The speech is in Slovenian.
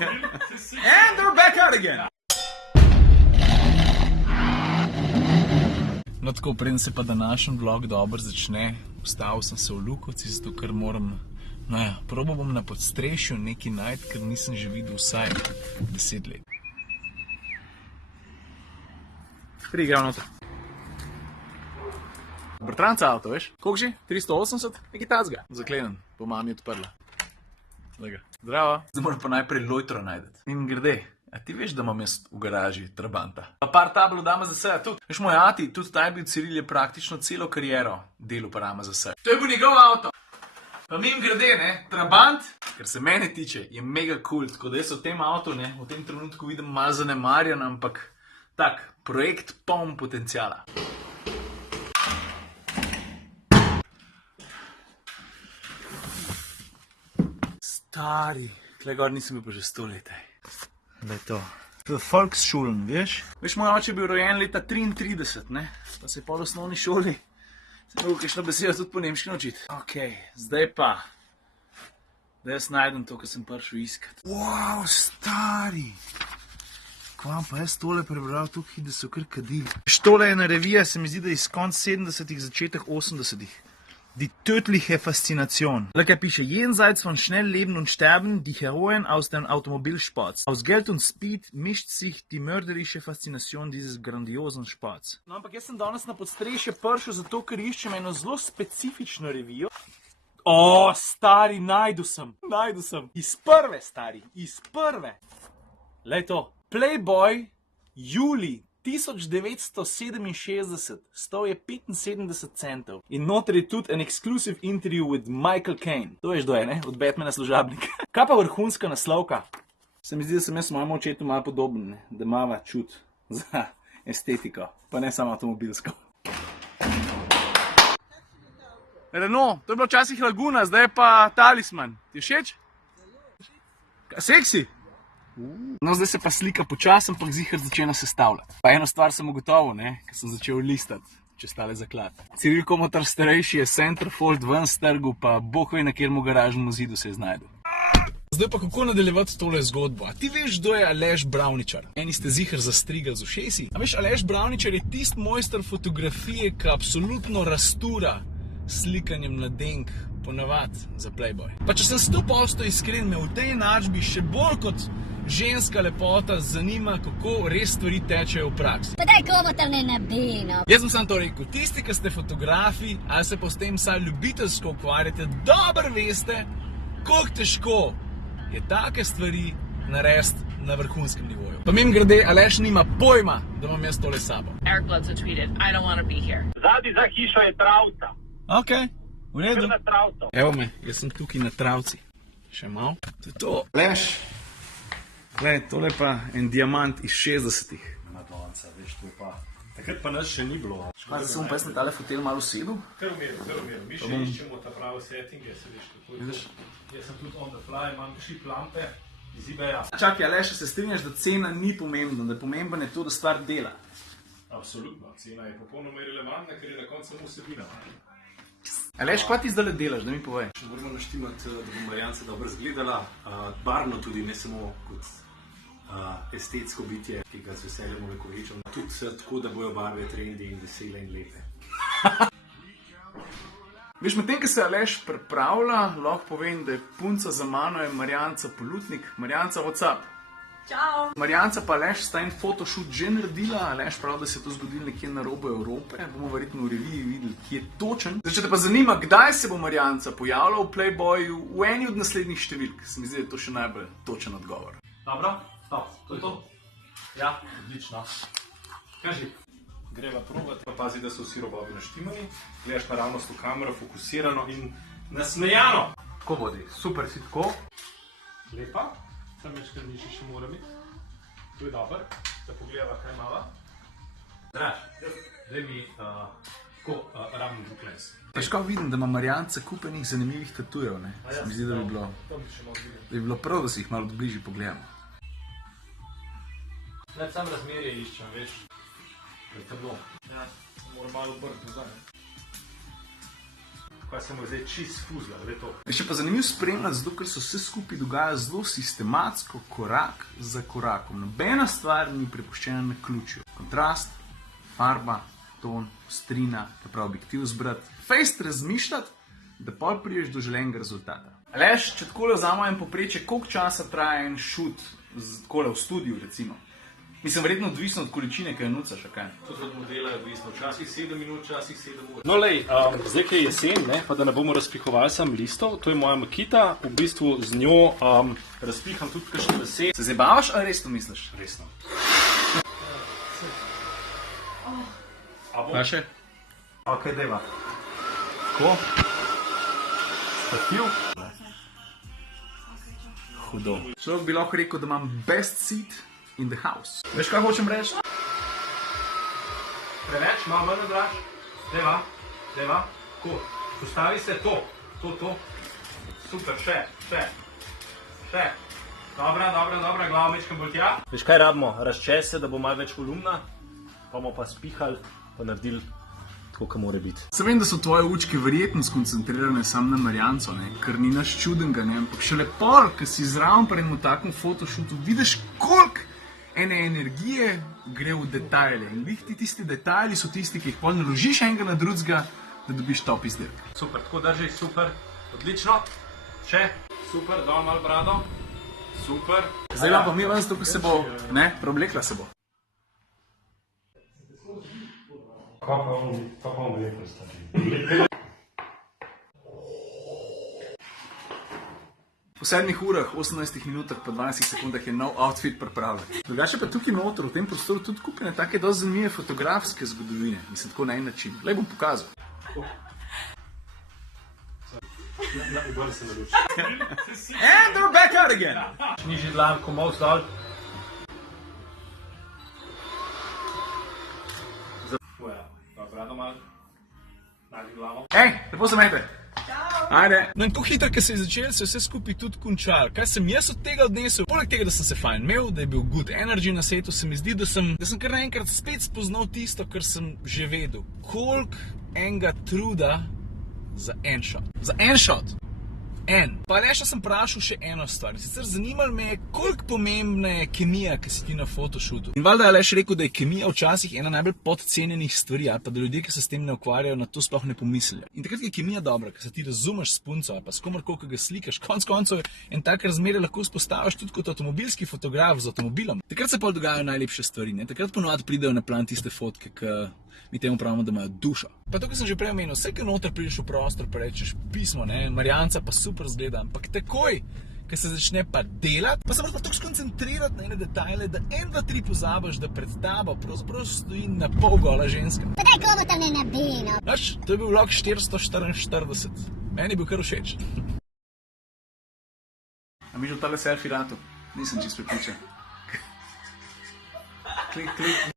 And they're back out again. No tako, preden se pa današnji vlog dobro začne, vstal sem se v Lukovci, zato ker moram, no ja, probal bom na podstrešju nekaj najti, ker nisem že videl vsaj 10 let. Prigrav noter. Bratranca avto, veš? Koliko že? 380? Nekaj tacga. Zaklenen, bo mami odprla. Lega. Zdravo. Zdaj moram pa najprej lojtro najdeti. In grede. A ti veš, da imam jaz v garaži Trabanta? Pa par tabel od AMZS-ja tudi. Veš, moj ati, tudi taj bil Ciril, je praktično celo kariero delal par AMZS. To je bil njegov avto. Pa mim grede, ne, Trabant, ker se mene tiče, je mega cool, tako da jaz v tem avtu, ne, v tem trenutku vidim malo zanemarjan, ampak tak, projekt poln potencijala. Stari, tle gor nisem bil pa že 100 let. Da je to. To je Volksschulen, veš? Veš, moj oče je bil rojen leta 33, ne? Pa se je pol v osnovni šoli. Se mogo kakšno besedo tudi po nemški naučiti. Okej, zdaj pa. Da jaz najdem to, kar sem prišel iskat. Wow, stari! Kvam pa jaz tole prebral tukaj, da so kar kadili. Tole je ena revija, se mi zdi, da je iz konc 70-ih, začetek 80-ih. Die tödliche Faszination. Lecker piše, jenseits von Schnellleben und Sterben, die Heroen aus dem Automobilsports. Aus Geld und Speed mischt sich die mörderische Faszination dieses grandiosen Sports. No, ampak jaz sem danes na podstrešje prišel zato, ker iščem eno zelo specifično revijo. O, stari, najdu sem. Iz prve, stari, iz prve. Lej to. Playboy, juli 1967, stal je 75 centov. In noter je tudi an exclusive interview with Michael Caine. To veš, kdo je, ne? Od Batmana služabnika. Kaj pa vrhunska naslovka? Se mi zdi, da sem jaz mojemu očetu malo podoben, ne? Da imava čut za estetiko, pa ne samo avtomobilsko. Renault, to je bilo včasih Laguna, zdaj je pa Talisman. Ti všeč? Seksi? No, zdaj se pa slika počasem, ampak zihar začela sestavljati. Pa eno stvar sem ugotovil, ne, ker sem začel listati čez tale zaklad. Ciril Komotar starejši je Centerfold ven strgal, pa bog ve na kjermu garažnemu zidu se je znajdel. Zdaj pa kako nadaljevati tole zgodbo? A ti veš, kdo je Aleš Bravničar? Eni ste zihar zastrigali z ušesi. A veš, Aleš Bravničar je tist mojster fotografije, ki absolutno rastura slikanjem mladenk ponavad za Playboy. Pa če sem 100% iskren, me v tej enačbi še bolj kot ženska lepota zanima, kako res stvari tečejo v praksi. Pa daj Komotar ne nabi, no. Jaz sem samo to rekel, tisti, ki ste fotografi, ali se pa s tem vsaj ljubiteljsko ukvarjate, dobro veste, koliko težko je take stvari narediti na vrhunskem nivoju. Pa mimogrede, Aleš nima pojma, da imam jaz tole s sabo. Eric Bledsoe tweeted, I don't want to be here. Zadnji za hišo je travca. Ok, v redu. Na travco. Evo me, jaz sem tukaj na travci. Še malo. To je to. Aleš, glej, tole pa en diamant iz 60-ih. Madonca, veš, to pa. Takrat pa nas še ni bilo. Zdaj se bom pa jaz na tale fotel malo usedel. Kar v miru. Mi še iščemo ta pravo settinge, se veš, kako je to. Jaz sem tudi on the fly, imam šip lampe iz eBaya. Čakaj, Aleš, se strinjaš, da cena ni pomembna, da pomembno je to, da stvar dela? Absolutno, cena je popolnoma irelevantna, ker je na koncu samo vsebina. Aleš, kva ti zdaj delaš, da mi povej? Še moramo naštimati, da bo Marjanca dobro izgledala, barvno tudi, ne samo kot estetsko bitje, ki ga z veseljem ovekovečam, tudi tako, da bojo barve trendy in vesele in lepe. Veš, medtem, ko se Aleš pripravlja, lahko povem, da je punca za mano je Marjanca Polutnik. Marjanca, what's up? Ciao. Marjanca pa Aleš sta en photoshoot že naredila, Aleš pravi, da se je to zgodilo nekje na robu Evrope, bomo verjetno v reviji videli, kje je točen. Zdaj, če te pa zanima, kdaj se bo Marjanca pojavila v Playboyu v eni od naslednjih številk, se mi zdi, da je to še najbolj točen odgovor. Dobro, stop, to je to? Ja, odlično. Kaži. Greva probati, pa pazi, da so vsi robovi naštimani, gledaš naravnost v kamero, fokusirano in nasmejano. Tako vodi, super si tako. Lepa, tam več krmiši še mora biti. To je dober, da pogledava kaj mava. Draž, daj mi tako ramen bukles. Težko vidim, da ima Marjanca kupenih zanimivih tatujev, ne? Se mi zdi, da bi bilo prav, da si jih malo bližje pogledamo. Ne, sam razmerje iščem, veš. Ja, moram malo obrti nazaj. kaj se mu je zdaj čist fuzla, le to. Je še pa zanimivo spremljati, zato ker se vse skupaj dogaja zelo sistematsko, korak za korakom. Nobena stvar ni prepuščena na ključju. Kontrast, farba, ton, ostrina, te pravi objektiv zbrati, fejst razmišljati, da pol priješ do želenega rezultata. Aleš, če takole vzamemo en povprečje, koliko časa traja en šut takole v studiu, recimo? Mislim, verjetno odvisno od količine, ki jo nucaš, a kaj? To od modela je odvisno, včasih 7 minut, včasih 7 ur. No, lej, zdaj, ki je jesen, ne, pa da ne bomo razpihovali sam listov, to je moja makita, v bistvu z njo razpiham tudi kakšne lase. Se zabavaš ali res to misliš? Resno. Kaj še? Ok, deva. Tako. Stativ. Hudo. Človek bi lahko rekel, da imam best seat in the house. Veš, kaj hočem reči? Preveč, malo manj nadraž. Deva. Tako. Postavi se to. Super, še. Dobra, glava mečkam bolj tja. Veš, kaj rabimo? Razčese, da bo malo več volumna, pa bomo pa spihali, pa naredili tako, kot mora biti. Se vem, da so tvoje učke verjetno skoncentrirane sam na Marjanco, ne? Ker ni naš čudenga, ne? Ampak šele pol, ko si zraven pri enem takem fotoshootu, vidiš, koliko ene energije gre v detajle. In tisti detajli so tisti, ki jih pol naložiš enega na drugega, da dobiš top izdelek. Super, tako drži, super, odlično. Še, super, dol malo brado. Super. Zdaj pa mi ven, zato, ko se bo, ne, preoblekla se bo. Pa bom lepo stavil. Po 7 urah, 18 minutah, pa 12 sekundah je nov outfit pripravljen. Drugače pa tukaj noter, v tem prostoru, tudi kupine take dosti zanimive fotografske zgodovine. Mislim, tako na en način. Lej bom pokazal. Bolj se naruči. And they're back out again! Nižji dlan, komolc dol. Brado malo. Nagli glavo. Ej, lepo se imejte. Ajde. No in tako hitro, ko se je začelo, se je vse skupaj tudi končalo. Kaj sem jaz od tega odnesel? Poleg tega, da sem se fajn imel, da je bil good energy na svetu, se mi zdi, da sem kar naenkrat spet spoznal tisto, kar sem že vedel. Koliko enega truda za en shot. Za en shot. En. Pa le še sem vprašal še eno stvar. Sicer zanimalo me je, koliko pomembna je kemija, ki si ti na fotoshootu. In valjda je Aleš rekel, da je kemija včasih ena najbolj podcenjenih stvari, ali pa da ljudje, ki se s tem ne ukvarjajo, na to sploh ne pomislijo. In takrat, ko je kemija dobra, ko se ti razumeš s punco, ali pa s komarkoli, ki ga slikaš, konec koncev en tak razmerje lahko vzpostaviš tudi kot avtomobilski fotograf z avtomobilom. Takrat se pol dogajajo najlepše stvari, ne? Takrat ponovadi pridejo na plan tiste fotke, ki mi temu pravimo, da imajo dušo. Pa to, ko sem že prej omenil, vse, ko noter prideš v prostor, pa rečeš pismo, ne, Marjanca pa super zgleda, ampak takoj, ko se začne pa delati, pa se moraš pa tako skoncentrirati na ene detajle, da 1, 2, 3 pozabiš, da pred tabo pravzaprav stoji na pol gola ženska. Pa daj komu tam ne nabino. Znaš, to je bil vlog 444. Meni je bil kar všeč. A mi že v tale selfie ratu? Nisem čisto pripričan. Klik.